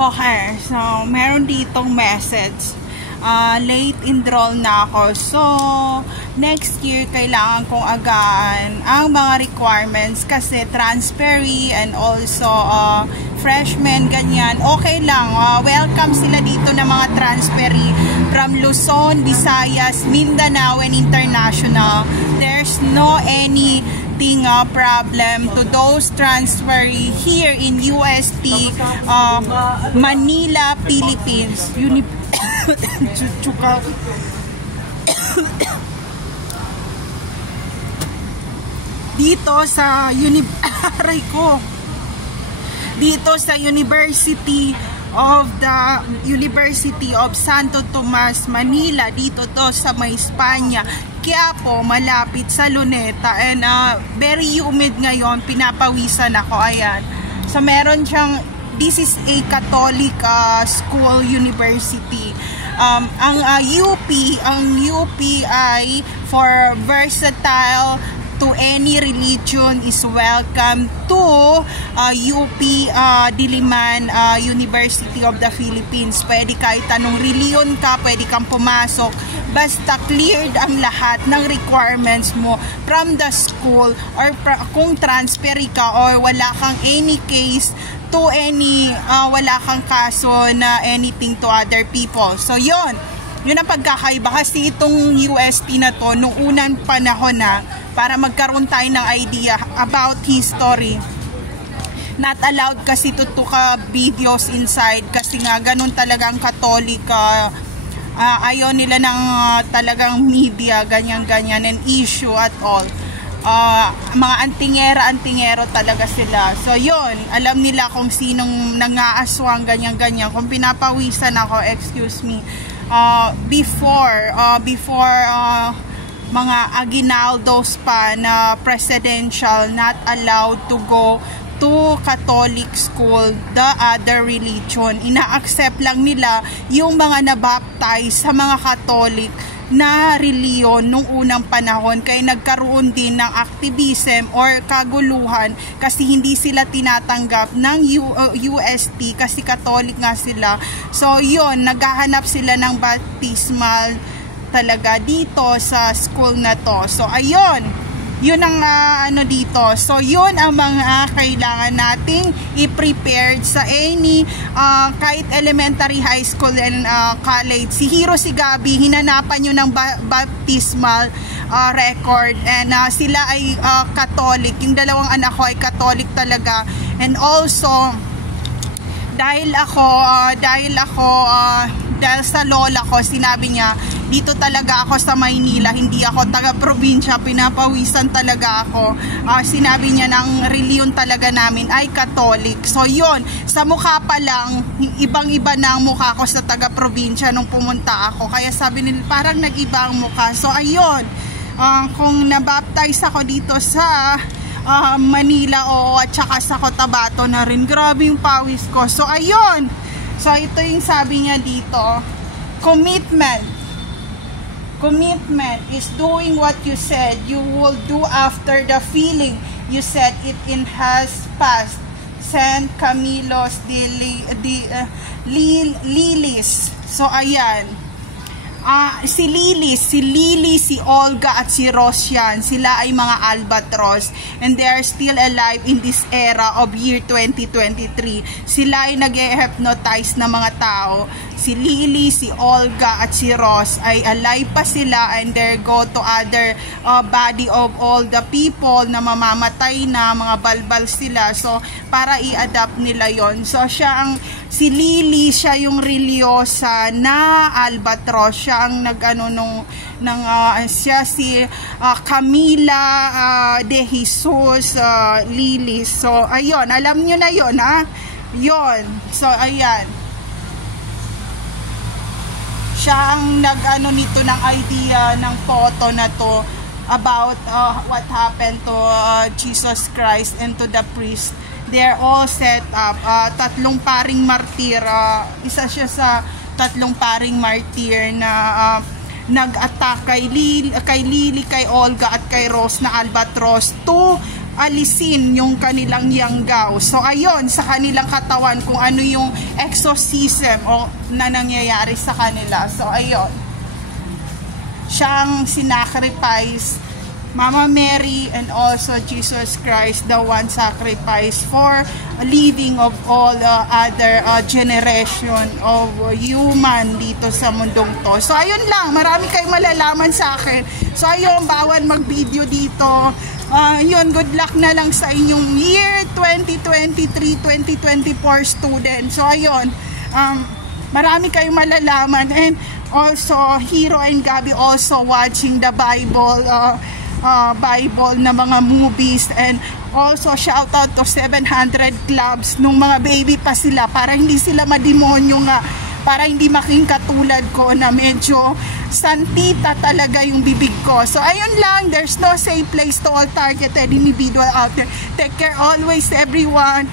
Okay, so meron ditong message. Late enroll na ako. So, next year, kailangan kong agaan ang mga requirements kasi transferee and also freshman, ganyan. Okay lang. Welcome sila dito ng mga transferee from Luzon, Visayas, Mindanao, and International. There's no anything problem to those transferee here in UST, Manila, Philippines. Dito sa University of Santo Tomas, Manila. Dito to sa may Espanya, Quiapo, malapit sa Luneta. And very humid ngayon, pinapawisan ako. Ayan. So meron siyang, this is a Catholic school university. Ang UP ay for versatile to any religion is welcome to UP Diliman University of the Philippines. Pwede kahit anong reliyon ka, pwede kang pumasok. Basta cleared ang lahat ng requirements mo from the school, or kung transfer ka or wala kang any case to any, wala kang kaso na anything to other people. So yun ang pagkakaiba kasi itong UST na to nung unang panahon na, para magkaroon tayo ng idea about history. Not allowed kasi to videos inside kasi nga ganun talagang Catholic, ayaw nila ng talagang media, ganyan-ganyan and issue at all. Mga antingero talaga sila. So yun, alam nila kung sinong nangaaswang, ganyan-ganyan. Kung pinapawisan ako, excuse me, before mga Aguinaldos pa na presidential, not allowed to go to Catholic school, the other religion. Ina-accept lang nila yung mga nabaptize sa mga Catholic na reliyon nung unang panahon. Kaya nagkaroon din ng activism or kaguluhan kasi hindi sila tinatanggap ng UST kasi Catholic nga sila. So yun, naghahanap sila ng baptismal talaga dito sa school na to. So ayun, yun ang dito. So yun ang mga kailangan nating i-prepared sa any kahit elementary, high school and college. Si Hero, si Gabi, hinanapan nyo ng baptismal record, and sila ay Catholic. Yung dalawang anak ko ay Catholic talaga. And also dahil sa lola ko, sinabi niya, dito talaga ako sa Maynila, hindi ako taga-probinsya, pinapawisan talaga ako. Sinabi niya ng reliyon talaga namin ay Catholic. So yun, sa mukha pa lang, ibang-iba na ang mukha ko sa taga-probinsya nung pumunta ako. Kaya sabi nila, parang nag-iba ang mukha. So ayun, kung nabaptize ako dito sa Manila at saka sa Cotabato na rin, grabe yung pawis ko. So ayun, so ito yung sabi niya dito, Commitment is doing what you said you will do after the feeling you said it in has passed. Saint Camilos de Lilis. So ayan, si Lily, si Olga at si Ross yan. Sila ay mga albatros and they are still alive in this era of year 2023. Sila ay nag-hypnotize na mga tao. Si Lily, si Olga at si Ross ay alive pa sila, and they go to other body of all the people na mamamatay na, mga balbal sila. So para i-adapt nila yon. So si Lily, siya yung religyosa na albatros. Siya ang siya si Camila de Jesus Lily. So ayun, alam nyo na yon, yon. So ayan, siya ang nito ng idea ng photo na to about what happened to Jesus Christ and to the priest. They're all set up. Tatlong paring martir. Isa siya sa tatlong paring martir na nag-attack kay Lily, kay Olga at kay Ross na albatros to alisin yung kanilang yanggaw. So ayun, sa kanilang katawan kung ano yung exorcism o na nangyayari sa kanila. So ayun, siyang sinacrifice, Mama Mary and also Jesus Christ, the one sacrificed for living of all other generation of human dito sa mundong to. So ayun lang, marami kayong malalaman sa akin. So ayun, bawal mag-video dito. Yun, good luck na lang sa inyong year 2023-2024 students. So ayun, marami kayong malalaman. And also, Hero and Gabby also watching the Bible na mga movies, and also shout out to 700 clubs nung mga baby pa sila para hindi sila mademonyo nga, para hindi making katulad ko na medyo santita talaga yung bibig ko. So ayun lang, there's no safe place to all targeted individual out there. Take care always everyone.